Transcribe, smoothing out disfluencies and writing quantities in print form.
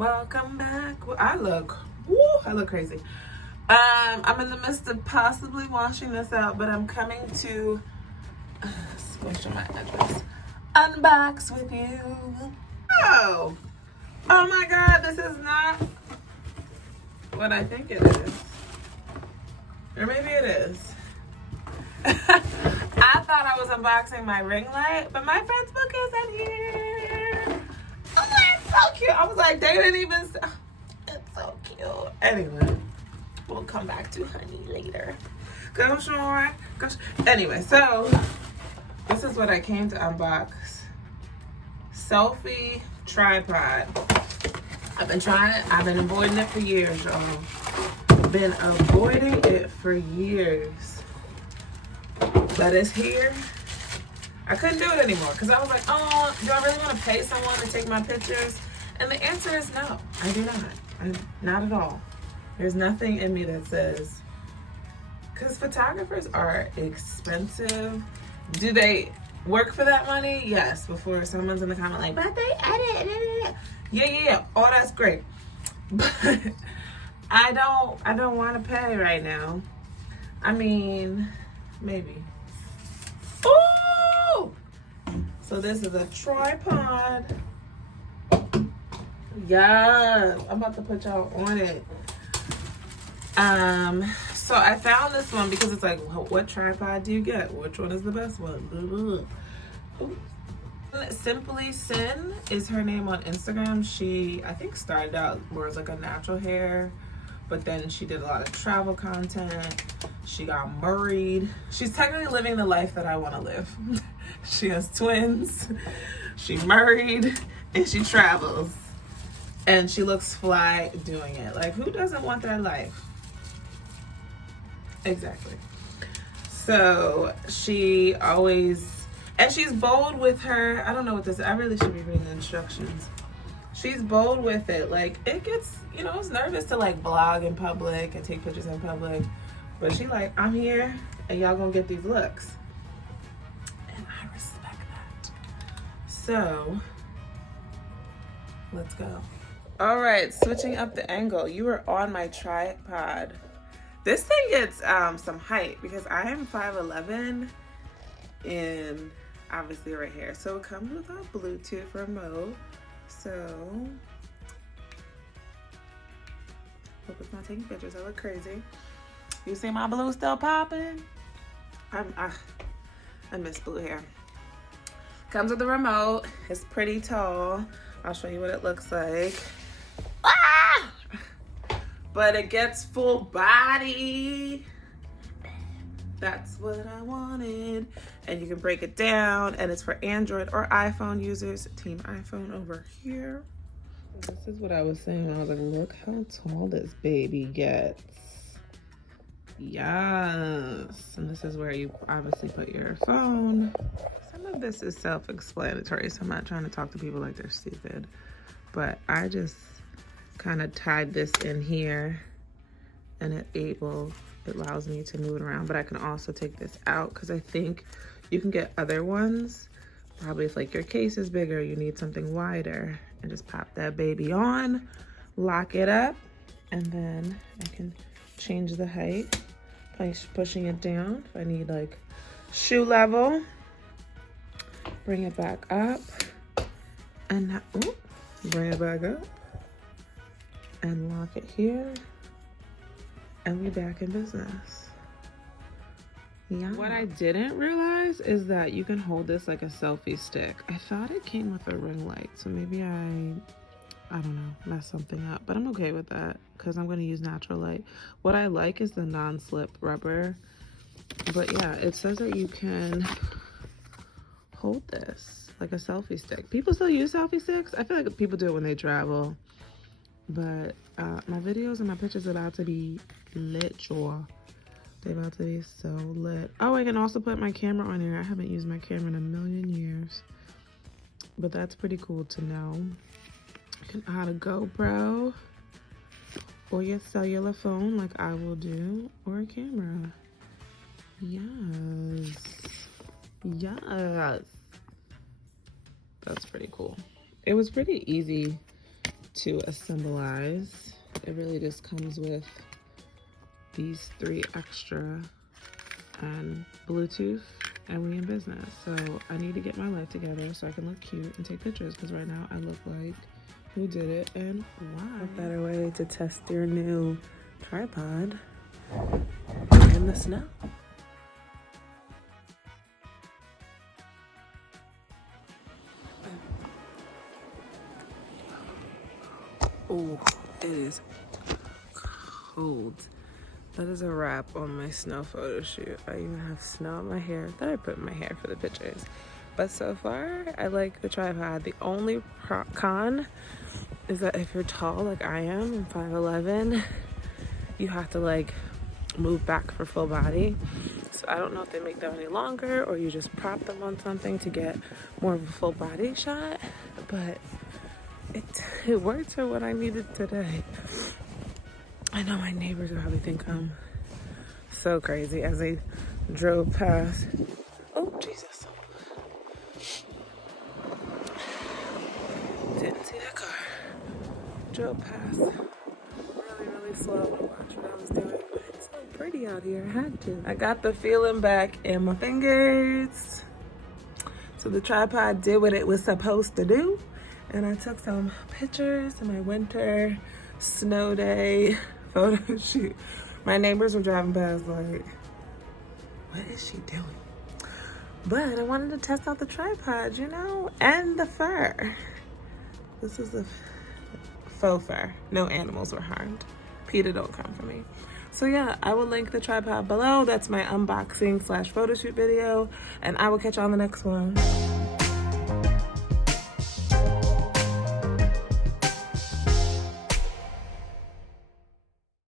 Welcome back. Well, I look crazy. I'm in the midst of possibly washing this out, but I'm coming to squish my edges. Unbox with you. Oh my God, this is not what I think it is. Or maybe it is. I thought I was unboxing my ring light, but my friend's book isn't here. Oh, it's so cute. I was like, they didn't even. It's so cute. Anyway, we'll come back to honey later. Go short. Anyway, so this is what I came to unbox. Selfie tripod. I've been trying it. I've been avoiding it for years, y'all. Been avoiding it for years. But it's here. I couldn't do it anymore because I was like, oh, do I really want to pay someone to take my pictures? And the answer is no, I do not. Not at all. There's nothing in me that says, because photographers are expensive. Do they work for that money? Yes, before someone's in the comment like, but they edit. Yeah. Oh, that's great. But I don't want to pay right now. I mean, maybe. Ooh! So this is a tripod. Yes, I'm about to put y'all on it. So I found this one because it's like, what tripod do you get? Which one is the best one? Simply Sin is her name on Instagram. She, I think, started out more as like a natural hair, but then she did a lot of travel content. She got married. She's technically living the life that I want to live. She has twins. She married and she travels. And she looks fly doing it. Like, who doesn't want that life? Exactly. So she always, and she's bold with her, I don't know what this, I really should be reading the instructions. She's bold with it. Like, it gets, it's nervous to like blog in public and take pictures in public. But she like, I'm here and y'all gonna get these looks. And I respect that. So, let's go. All right, switching up the angle. You are on my tripod. This thing gets some height because I am 5'11" and obviously right here. So it comes with a Bluetooth remote. So, hope it's not taking pictures. I look crazy. You see my blue still popping? I miss blue hair. Comes with a remote. It's pretty tall. I'll show you what it looks like. Ah! But it gets full body. That's what I wanted. And you can break it down, and it's for Android or iPhone users. Team iPhone over here. This is what I was saying. I was like, look how tall this baby gets. Yes. And this is where you obviously put your phone. Some of this is self-explanatory, so I'm not trying to talk to people like they're stupid. But I just kind of tied this in here, and it allows me to move it around. But I can also take this out because I think you can get other ones. Probably if like your case is bigger, you need something wider. And just pop that baby on, lock it up, and then I can change the height by pushing it down. If I need like shoe level, bring it back up, and now, bring it back up, and lock it here, and we back in business. Yeah. What I didn't realize is that you can hold this like a selfie stick. I thought it came with a ring light, so maybe I don't know, mess something up, but I'm okay with that because I'm going to use natural light. What I like is the non-slip rubber, but yeah, it says that you can hold this like a selfie stick. People still use selfie sticks. I feel like people do it when they travel, but my videos and my pictures are about to be lit, y'all. They're about to be so lit. Oh, I can also put my camera on there. I haven't used my camera in a million years, but that's pretty cool to know. You can add a GoPro or your cellular phone like I will do, or a camera. Yes. Yes. That's pretty cool. It was pretty easy to assemblize. It really just comes with these 3 extra and Bluetooth, and we in business. So I need to get my life together so I can look cute and take pictures, because right now I look like who did it and why. A better way to test your new tripod in the snow. Oh, it is cold. That is a wrap on my snow photo shoot. I even have snow in my hair that I put in my hair for the pictures. But so far, I like the tripod. The only con is that if you're tall like I am, and 5'11", you have to like move back for full body. So I don't know if they make them any longer or you just prop them on something to get more of a full body shot. But it worked for what I needed today. I know my neighbors probably think I'm so crazy as they drove past. Oh, Jesus. Didn't see that car. Drove past really slow to watch what I was doing. But it's so pretty out here. I had to. I got the feeling back in my fingers. So the tripod did what it was supposed to do. And I took some pictures of my winter snow day photo shoot. My neighbors were driving past like, what is she doing? But I wanted to test out the tripod, you know, and the fur. This is the faux fur. No animals were harmed. PETA don't come for me. So yeah, I will link the tripod below. That's my unboxing / photo shoot video. And I will catch you on the next one.